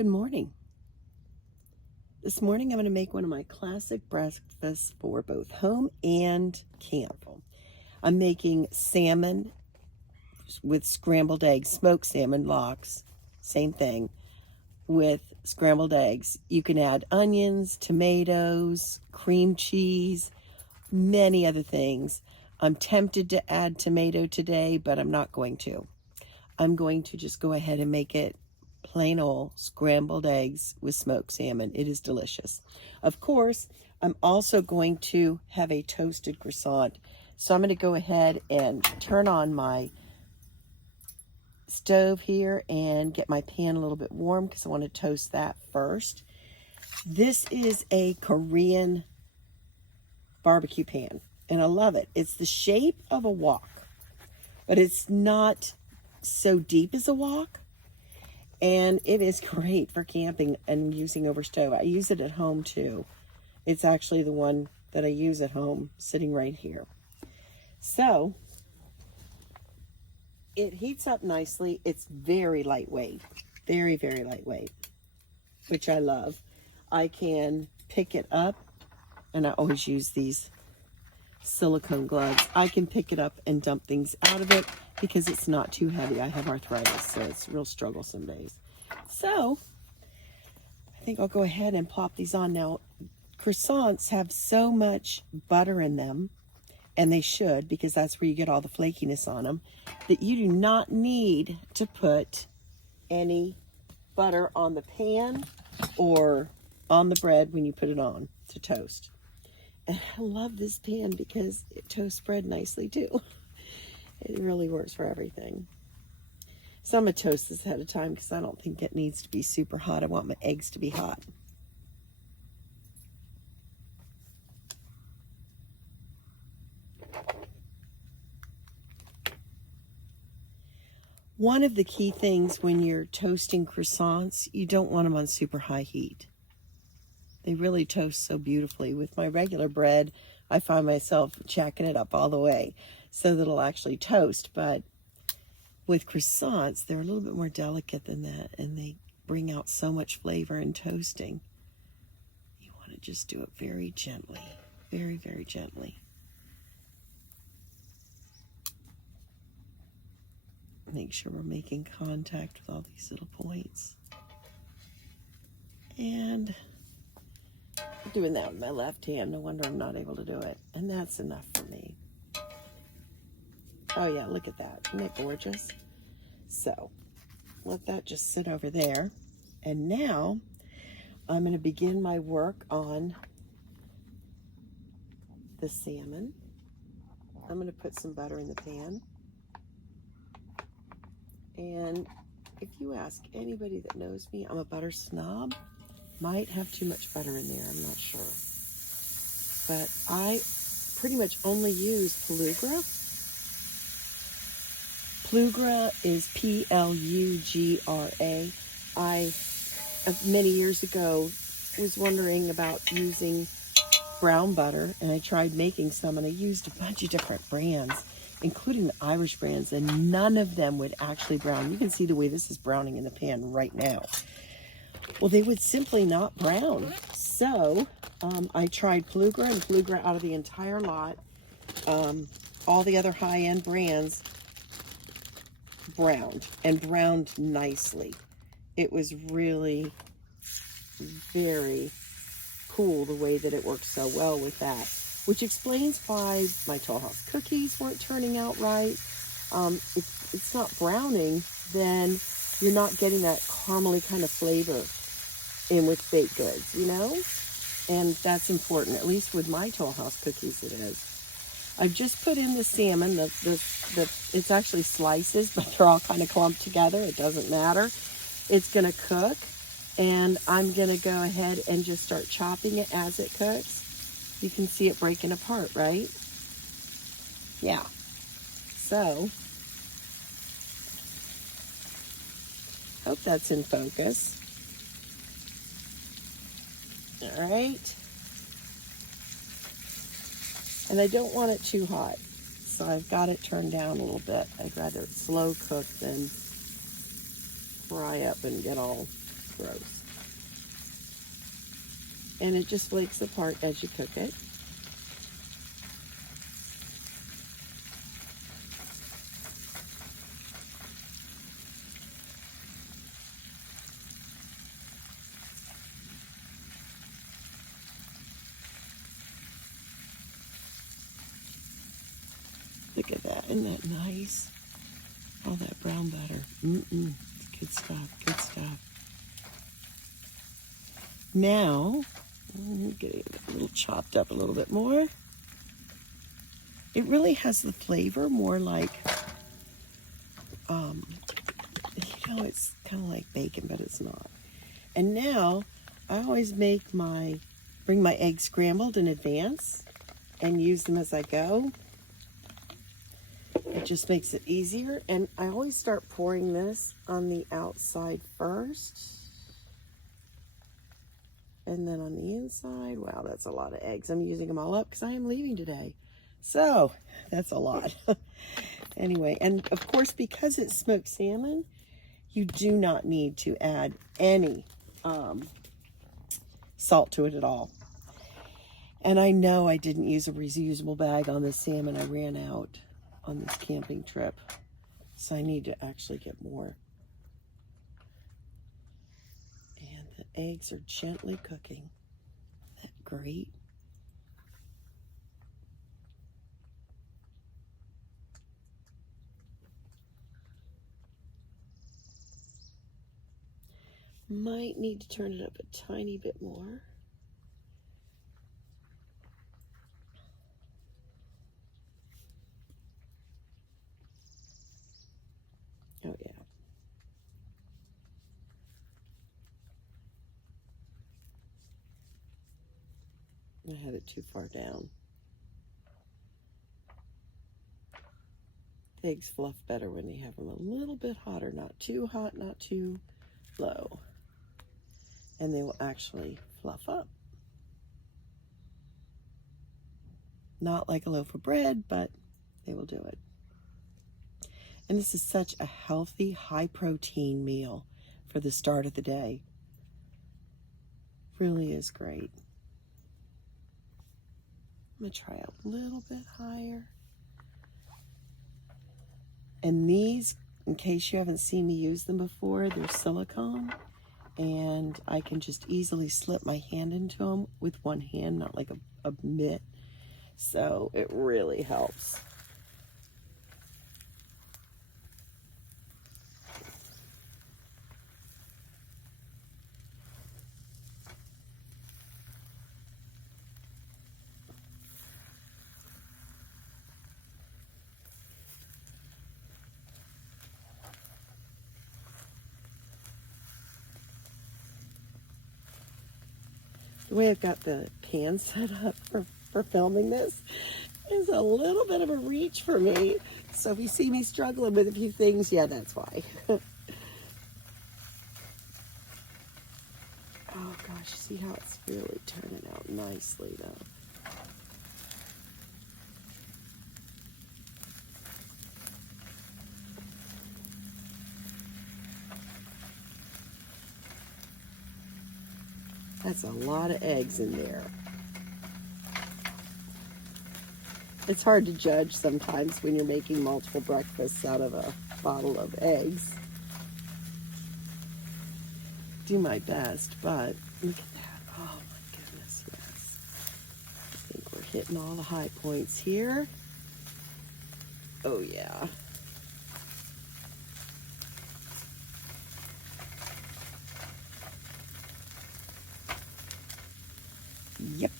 Good morning. This morning I'm going to make one of my classic breakfasts for both home and camp. I'm making salmon with scrambled eggs, smoked salmon lox, same thing, with scrambled eggs. You can add onions, tomatoes, cream cheese, many other things. I'm tempted to add tomato today, but I'm not going to. I'm going to just go ahead and make it plain old scrambled eggs with smoked salmon. It is delicious. Of course, I'm also going to have a toasted croissant. So I'm going to go ahead and turn on my stove here and get my pan a little bit warm because I want to toast that first. This is a Korean barbecue pan and I love it. It's the shape of a wok, but it's not so deep as a wok. And it is great for camping and using over stove. I use it at home too. It's actually the one that I use at home, sitting right here. So, it heats up nicely. It's very lightweight. Very, very lightweight, which I love. I can pick it up, and I always use these silicone gloves. I can pick it up and dump things out of it because it's not too heavy. I have arthritis, so it's a real struggle some days. So, I think I'll go ahead and plop these on. Now, croissants have so much butter in them, and they should because that's where you get all the flakiness on them, that you do not need to put any butter on the pan or on the bread when you put it on to toast. And I love this pan because it toasts bread nicely too. It really works for everything. So I'm going to toast this ahead of time because I don't think it needs to be super hot. I want my eggs to be hot. One of the key things when you're toasting croissants, you don't want them on super high heat. They really toast so beautifully. With my regular bread, I find myself jacking it up all the way so that it'll actually toast. But with croissants, they're a little bit more delicate than that, and they bring out so much flavor in toasting. You want to just do it very gently, very, very gently. Make sure we're making contact with all these little points. And I'm doing that with my left hand. No wonder I'm not able to do it. And that's enough for me. Oh yeah, look at that. Isn't that gorgeous? So, let that just sit over there. And now, I'm going to begin my work on the salmon. I'm going to put some butter in the pan. And if you ask anybody that knows me, I'm a butter snob. Might have too much butter in there, I'm not sure. But I pretty much only use Plugra. Plugra is P-L-U-G-R-A. I, many years ago, was wondering about using brown butter, and I tried making some, and I used a bunch of different brands, including the Irish brands, and none of them would actually brown. You can see the way this is browning in the pan right now. Well, they would simply not brown. So I tried Plugra, and Plugra out of the entire lot, all the other high-end brands browned, and browned nicely. It was really very cool the way that it worked so well with that, which explains why my Toll House cookies weren't turning out right. If it's not browning, then you're not getting that caramely kind of flavor in with baked goods, you know? And that's important, at least with my Toll House cookies it is. I've just put in the salmon. It's actually slices, but they're all kind of clumped together. It doesn't matter. It's going to cook, and I'm going to go ahead and just start chopping it as it cooks. You can see it breaking apart, right? Yeah. So, hope that's in focus. All right. And I don't want it too hot, so I've got it turned down a little bit. I'd rather it slow cook than fry up and get all gross. And it just flakes apart as you cook it. Look at that, isn't that nice? All that brown butter. It's good stuff, good stuff. Now, get it a little chopped up a little bit more. It really has the flavor more like, it's kind of like bacon, but it's not. And now, I always bring my eggs scrambled in advance and use them as I go. It just makes it easier. And I always start pouring this on the outside first. And then on the inside, wow, that's a lot of eggs. I'm using them all up because I am leaving today. So, that's a lot. Anyway, and of course, because it's smoked salmon, you do not need to add any salt to it at all. And I know I didn't use a reusable bag on this salmon. I ran out on this camping trip. So I need to actually get more. And the eggs are gently cooking. Isn't that great? Might need to turn it up a tiny bit more. Oh yeah. I had it too far down. The eggs fluff better when you have them a little bit hotter, not too hot, not too low. And they will actually fluff up. Not like a loaf of bread, but they will do it. And this is such a healthy, high protein meal for the start of the day. Really is great. I'm gonna try a little bit higher. And these, in case you haven't seen me use them before, they're silicone. And I can just easily slip my hand into them with one hand, not like a mitt. So it really helps. The way I've got the pan set up for filming this is a little bit of a reach for me. So if you see me struggling with a few things, yeah, that's why. Oh gosh, see how it's really turning out nicely though. That's a lot of eggs in there. It's hard to judge sometimes when you're making multiple breakfasts out of a bottle of eggs. Do my best, but look at that. Oh my goodness, yes. I think we're hitting all the high points here. Oh yeah. Yep.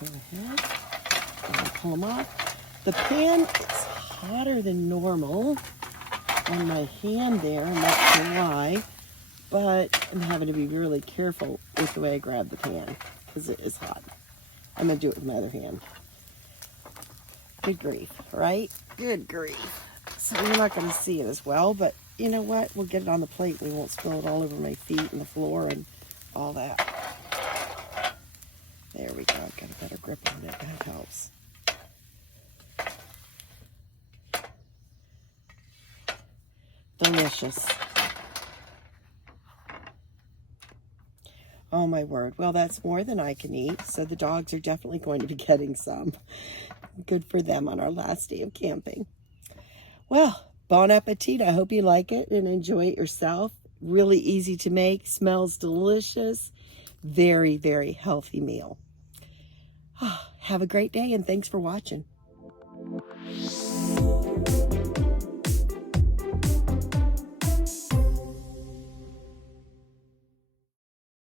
Go ahead and pull them off. The pan is hotter than normal on my hand there. I'm not sure why, but I'm having to be really careful with the way I grab the pan because it is hot. I'm going to do it with my other hand. Good grief, right? Good grief. So you're not going to see it as well, but you know what? We'll get it on the plate. We won't spill it all over my feet and the floor and all that. There we go. I've got a better grip on it. That helps. delicious. Oh my word. Well, that's more than I can eat, so the dogs are definitely going to be getting some. Good for them on our last day of camping. Well, bon appetit. I hope you like it and enjoy it yourself. Really easy to make, smells delicious. Very, very healthy meal. Have a great day, and thanks for watching.